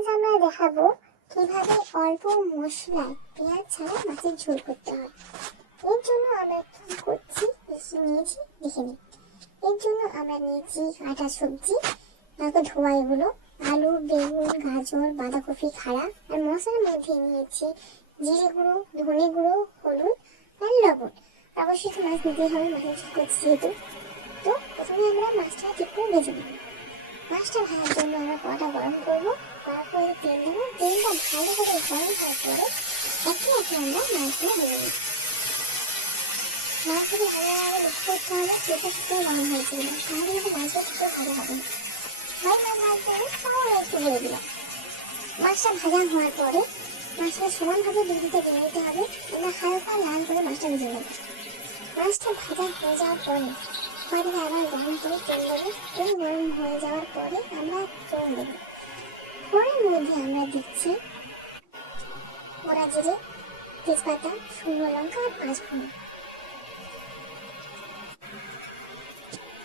আজ আমরা দেখাবো কিভাবে অল্প মশলায় পেঁয়াজ ছাড়া মাছের ঝোল করতে হয়। এর জন্য আমরা কি করছি নিয়েছি দেখে নিই। এর জন্য আমরা নিয়েছি কাটা সবজি, তারপর ধোয়া এগুলো, আলু, বেগুন, গাজর, বাঁধাকপি, খাড়া। আর মশলার মধ্যে নিয়েছি জিরে গুঁড়ো, ধনে গুঁড়ো, হলুদ আর লবণ। অবশ্যই তো মাছ নিতেই হবে, মাছের ঝোল করছি যেহেতু। তো প্রথমে আমরা মাছটা ঠিক করে ভেজে নেব। মাছটা ভাজার জন্য আমরা কড়াটা গরম করবো, তারপরে তেল দেবো। তেলটা ভালো করে গরম হওয়ার পরে একে একে আমরা মাছগুলো ভেজে নেব। মাছগুলো ভালোভাবে লক্ষ্য করতে হবে তেলটা ঠিক করে গরম হয়েছে কিনা, তাহলে কিন্তু মাছটা ঠিক করে ভালো হবে না। মাছ ধরে তাহলে একটু বলে দিলাম। মাছটা ভাজা হওয়ার পরে মাছটা সমানভাবে বিদ্যুতে ভেঙে নিতে হবে। আমরা হালকা লাল করে মাছটা ভেজে নেব। মাছটা ভাজা হয়ে যাওয়ার পরে কড়াইতে আবার গরম করে তেল দেবো। তেল গরম হয়ে যাওয়ার পরে আমরা ফোড়ন দেবো। ফোড়নের মধ্যে আমরা দিচ্ছি গোটা জিরে, তেজপাতা, শুকনো লঙ্কা আর পাঁচফোড়ন।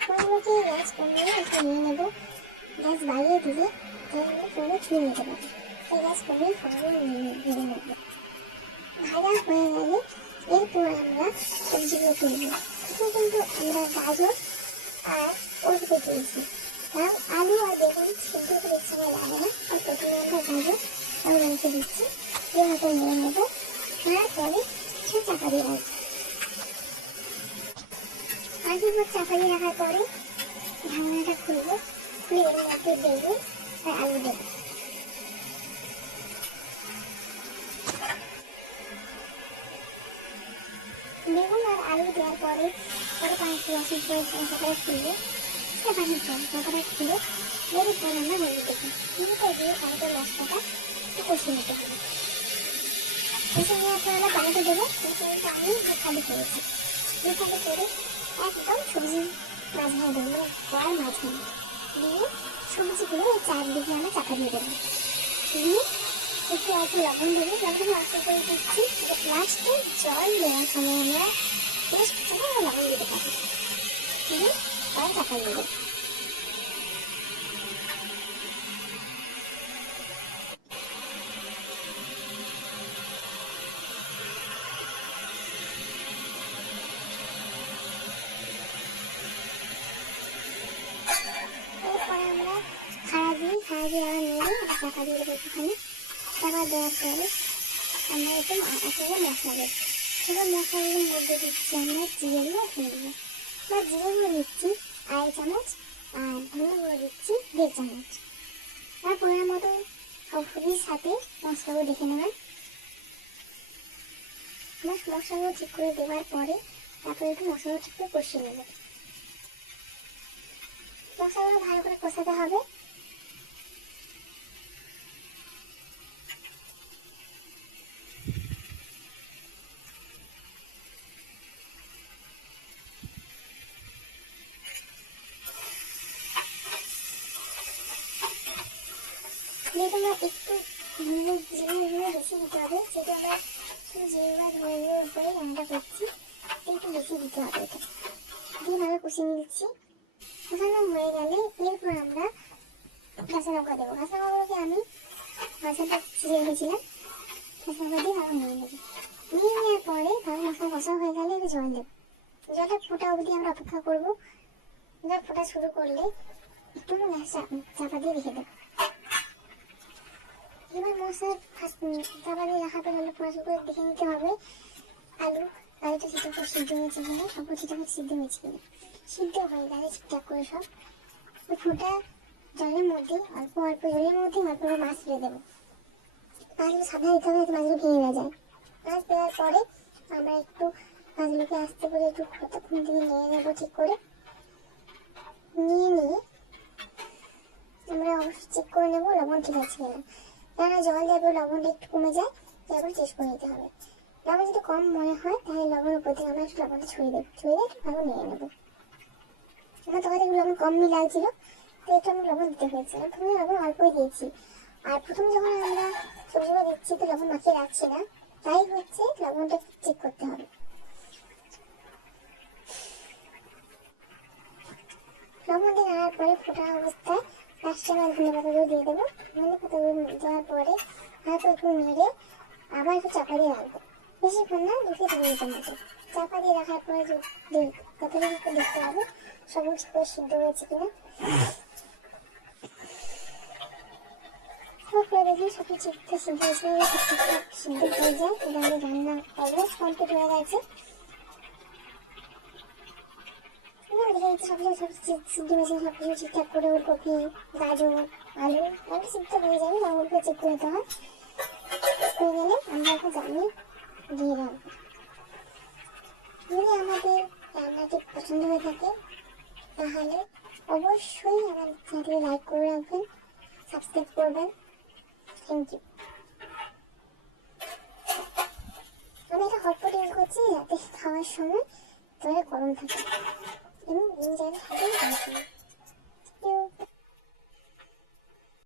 ফোড়নগুলোকে গ্যাস কমিয়ে একটু নিয়ে নেবো। গ্যাস বাড়িয়ে দিলে ফোড়নগুলো ছুঁয়ে নিতে পারে, তাই গ্যাস কমিয়ে ফোড়নগুলো নিয়ে নেবো। ভাজা হয়ে গেলে এরপর আমরা সবজিগুলো তুলবো। কিন্তু আমরা গাজর আর ওলকপি তুলছি, কারণ আলু আর বেগুন সিদ্ধ করে সময় লাগে না। তাই প্রথমে আমরা গাজর আর ওলকপি দিচ্ছি, এভাবে নিয়ে নেবো। তারপরে সে চাপা দিয়ে রাখবো। আলুর চাপা দিয়ে রাখার পরে ঢাকনাটা খুলবো, খুলে এর মধ্যে বেগুন আর আলু দেবো। বেগুন আর আলু দেওয়ার পরে 5-10 মিনিট পরে চাপাটা খুলবো। পানির পর চাপাটা খুলে এর উপর আমরা হলুদ দেবো। হলুদটা দিয়ে ভালো করে মশলাটা কষিয়ে নিতে হবে। কষিয়ে নেওয়ার পর আমরা পানিটা দেবো। আমি দুখালি করেছি, দুখালি করে একদম সবজি মাঝখানে দেবো, কড়ার মাঝখানে দিয়ে সবজিগুলো এই চারদিকে আমরা চাপা দিয়ে দেবো। দিয়ে একটু অল্প লবণ দেবো। লবণ আস্তে করে দিচ্ছি, লাস্টে জল দেওয়ার সময় আমরা টেস্ট করে লবণ দিতে পারি। দিয়ে কড়াই চাপা দিয়ে দেবো। এরপরে আমরা খাড়া দিয়ে আবার নেড়ে চাপা দিয়ে দেবো। একটুখানি চাপা দেওয়ার পরে আমরা একটু একেবারে মশলা দেবো। এবার মশলাগুলোর মধ্যে দিচ্ছি আমরা জিরে গুঁড়ো, ধনে গুঁড়ো। এবার জিরে গুঁড়ো দিচ্ছি 1 চামচ আর ধনে গুঁড়ো দিচ্ছি 1.5 চামচ। আর পরিমাণ মতো সবজির সাথে মশলাগুলো দেখে নেবেন। আমার মশলাগুলো ঠিক করে দেওয়ার পরে তারপরে একটু মশলাগুলো ঠিক করে কষিয়ে নেব। মশলাগুলো ভালো করে কষাতে হবে। যেহেতু আমরা একটু জিরে গুঁড়ো বেশি দিতে হবে, যেহেতু আমরা শুধু জিরে গুঁড়ো ধনে গুঁড়ো উপরে রান্নাটা করছি, একটু বেশি দিতে হবে। এটা দিয়ে ভালো কষিয়ে নিচ্ছি। কষানো হয়ে গেলে এরপর আমরা কাঁচা লঙ্কা দেবো। কাঁচা লঙ্কাগুলোকে আমি মাছটা ছিঁড়ে রেখেছিলাম, কাঁচা লঙ্কা দিয়ে ভালো নিয়ে নেবো। নিয়ে নেওয়ার পরে ভালো মশলা কষা হয়ে গেলে একটু জল দেবো। জলটা ফোটা অবধি আমরা অপেক্ষা করবো। জল ফোটা শুরু করলে একটু গ্যাস চাপা দিয়ে রেখে দেবো। এবার মশলা চাপা দিয়ে রাখার পর আলু ফোটা শুরু করে দেখে নিতে হবে আলুটা সিদ্ধ হয়েছে কিনা, সব ঠিকঠাক সিদ্ধ হয়েছে কিনা। সিদ্ধ হয়ে গেলে ঠিকঠাক করে সব ফোটা জলের মধ্যে অল্প জলের মধ্যে অল্প মাছ ফেলে দেবো। মাছগুলো সাবধানে দিতে হবে যাতে মাছগুলো ভেঙে না যায়। মাছ দেওয়ার পরে আমরা একটু মাছগুলোকে আস্তে করে একটু খুন থেকে নিয়ে নেবো। ঠিক করে নিয়ে আমরা অবশ্যই চেক করে নেবো লবণ ঠিক আছে কিনা। কেননা জল দেওয়ার পর লবণটা একটু কমে যায়, তারপর চেক করে নিতে হবে। লবণ যদি কম মনে হয় তাহলে লবণের উপর থেকে আমরা একটু লবণটা ছড়িয়ে দেবো, ছড়িয়ে দিয়ে একটু ভালো নিয়ে নেবো। আমার তখন থেকে লবণ কম লাগছিল, তো একটু আমি লবণ দিতে হয়েছে। আমি প্রথমে লবণ অল্পই দিয়েছি, আর প্রথমে যখন আমরা সবজিগুলো দিচ্ছি তো লবণ মাখিয়ে রাখছি না, তাই হচ্ছে লবণটা চেক করতে হবে। লবণ দিয়ে নাড়ার পরে ফোটা অবস্থায় লাস্টে আমরা ধনে পাতাগুলো দিয়ে দেবো। ধনে পাতাগুলো দেওয়ার একটু নেড়ে আবার একটু চাপা দিয়ে রাখবো, বেশিক্ষণ না, 2 থেকে 3 মিনিটের মতো। চাপা দিয়ে রাখার পরে যতটুকু একটু দেখতে পাবো সমস্ত করে সিদ্ধ হয়েছে কিনা। দেখি সব ঠিকঠাক সিদ্ধ হয়েছে, ঠিকঠাক সিদ্ধ হয়ে যায়, এবারে রান্না অলমোস্ট কমপ্লিট হয়ে গেছে। সবকিছু সিদ্ধ হয়েছে, সবকিছু ঠিকঠাক করে ওলকপি, গাজর, আলু অনেক সিদ্ধ হয়ে যাবে, অল্প চেক করে নিতে হয়। হয়ে গেলে আমরা এখন জানি দিয়ে রাখবো। যদি আমাদের রান্নাটি পছন্দ হয়ে থাকে তাহলে অবশ্যই আমার চ্যানেলটি লাইক করে রাখবেন, সাবস্ক্রাইব করবেন। Thank you. আমি এটা হটপট ইউজ করছি যাতে খাওয়ার সময় তবে গরম থাকে এবং যেন থাকে।